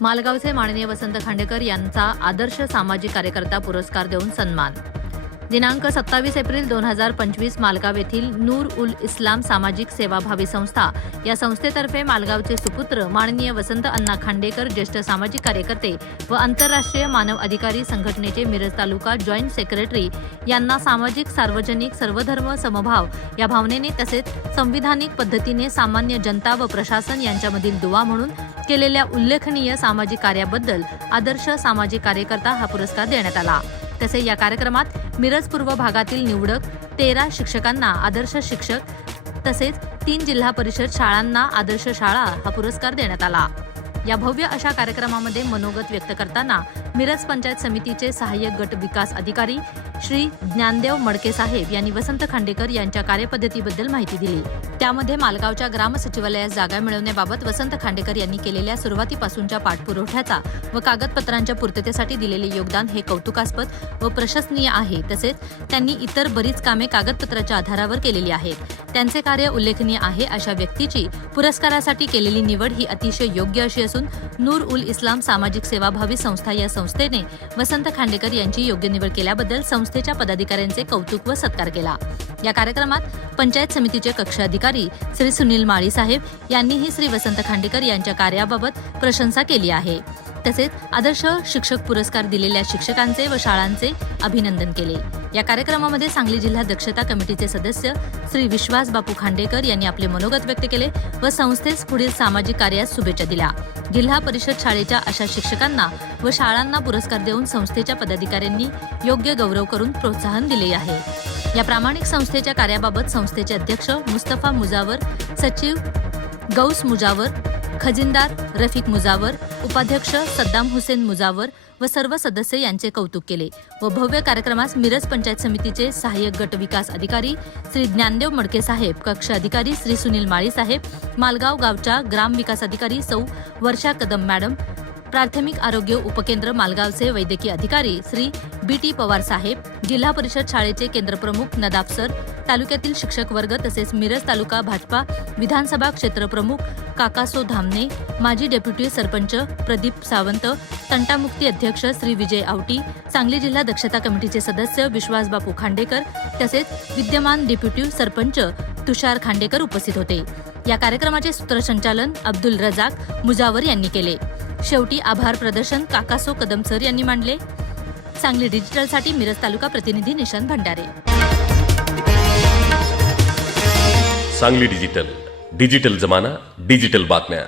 मालगावचे माननीय वसंत खांडेकर यांचा आदर्श सामाजिक कार्यकर्ता पुरस्कार देऊन सन्मान. दिनांक सत्तावीस एप्रिल दोन हजार पंचवीस मालगाव येथील नूर उल इस्लाम सामाजिक सेवाभावी संस्था या संस्थेतर्फे मालगावचे सुपुत्र माननीय वसंत अण्णा खांडेकर ज्येष्ठ सामाजिक कार्यकर्ते व आंतरराष्ट्रीय मानव अधिकारी संघटनेचे मिरज तालुका जॉईंट सेक्रेटरी यांना सामाजिक सार्वजनिक सर्वधर्म समभाव या भावनेने तसेच संविधानिक पद्धतीने सामान्य जनता व प्रशासन यांच्यामधील दुवा म्हणून केलेल्या उल्लेखनीय सामाजिक कार्याबद्दल आदर्श सामाजिक कार्यकर्ता हा पुरस्कार देण्यात आला. तसे या कार्यक्रमात मिरज पूर्व भागातील निवडक तेरा शिक्षकांना आदर्श शिक्षक तसेच तीन जिल्हा परिषद शाळांना आदर्श शाळा हा पुरस्कार देण्यात आला. या भव्य अशा कार्यक्रमामध्ये मनोगत व्यक्त करताना मिरज पंचायत समितीचे सहाय्यक गट विकास अधिकारी श्री ज्ञानदेव मडके साहेब यांनी वसंत खांडेकर यांच्या कार्यपद्धतीबद्दल माहिती दिली. त्यामध्ये मालगावच्या ग्राम सचिवालयास जागा मिळवण्याबाबत वसंत खांडेकर यांनी केलेल्या सुरुवातीपासूनच्या पाठपुरवठ्याचा व कागदपत्रांच्या पूर्ततेसाठी दिलेले योगदान हे कौतुकास्पद व प्रशंसनीय आहे. तसेच त्यांनी इतर बरीच कामे कागदपत्राच्या आधारावर केलेली आहेत. त्यांचे कार्य उल्लेखनीय आहे अशा व्यक्तीची पुरस्कारासाठी केलेली निवड ही अतिशय योग्य अशी असून नूर उल इस्लाम सामाजिक सेवाभावी संस्था या संस्थेने वसंत खांडेकर यांची योग्य निवड केल्याबद्दल संस्थेच्या पदाधिकाऱ्यांचे कौतुक व सत्कार केला. या कार्यक्रमात पंचायत समितीचे कक्ष अधिकारी श्री सुनील माळी साहेब यांनीही श्री वसंत खांडेकर यांच्या कार्याबाबत प्रशंसा केली आहे. तसेच आदर्श शिक्षक पुरस्कार दिलेल्या शिक्षकांचे व शाळांचे अभिनंदन केले. या कार्यक्रमामध्ये सांगली जिल्हा दक्षता कमिटीचे सदस्य श्री विश्वास बापू खांडेकर यांनी आपले मनोगत व्यक्त केले व संस्थेस पुढील सामाजिक कार्यास शुभेच्छा दिल्या. जिल्हा परिषद शाळेच्या अशा शिक्षकांना व शाळांना पुरस्कार देऊन संस्थेच्या पदाधिकाऱ्यांनी योग्य गौरव करून प्रोत्साहन दिले आहे. या प्रामाणिक संस्थेच्या कार्याबाबत संस्थेचे अध्यक्ष मुस्तफा मुजावर सचिव गौस मुजावर खजिनदार रफिक मुजावर उपाध्यक्ष सद्दाम हुसेन मुजावर व सर्व सदस्य यांचे कौतुक केले व भव्य कार्यक्रमास मिरज पंचायत समितीचे सहाय्यक गट विकास अधिकारी श्री ज्ञानदेव मडके साहेब कक्ष अधिकारी श्री सुनील माळी साहेब मालगाव गावच्या ग्राम विकास अधिकारी सौ वर्षा कदम मॅडम प्राथमिक आरोग्य उपकेंद्र मालगावचे वैद्यकीय अधिकारी श्री बी टी पवार साहेब जिल्हा परिषद शाळेचे केंद्रप्रमुख नदाब सर तालुक्यातील शिक्षक वर्ग तसेच मिरज तालुका भाजपा विधानसभा क्षेत्रप्रमुख काकासो धामणे माजी डेप्युटी सरपंच प्रदीप सावंत तंटामुक्ती अध्यक्ष श्री विजय आवटी सांगली जिल्हा दक्षता कमिटीचे सदस्य विश्वासबापू खांडेकर तसेच विद्यमान डेप्युटी सरपंच तुषार खांडेकर उपस्थित होते. या कार्यक्रमाचे सूत्रसंचालन अब्दुल रजाक मुजावर यांनी केले. शेवटी आभार प्रदर्शन काकासो कदम सर यांनी मांडले. सांगली डिजिटलसाठी मिरज तालुका प्रतिनिधी निशांत भंडारे. सांगली डिजिटल डिजिटल जमाना डिजिटल बातम्या.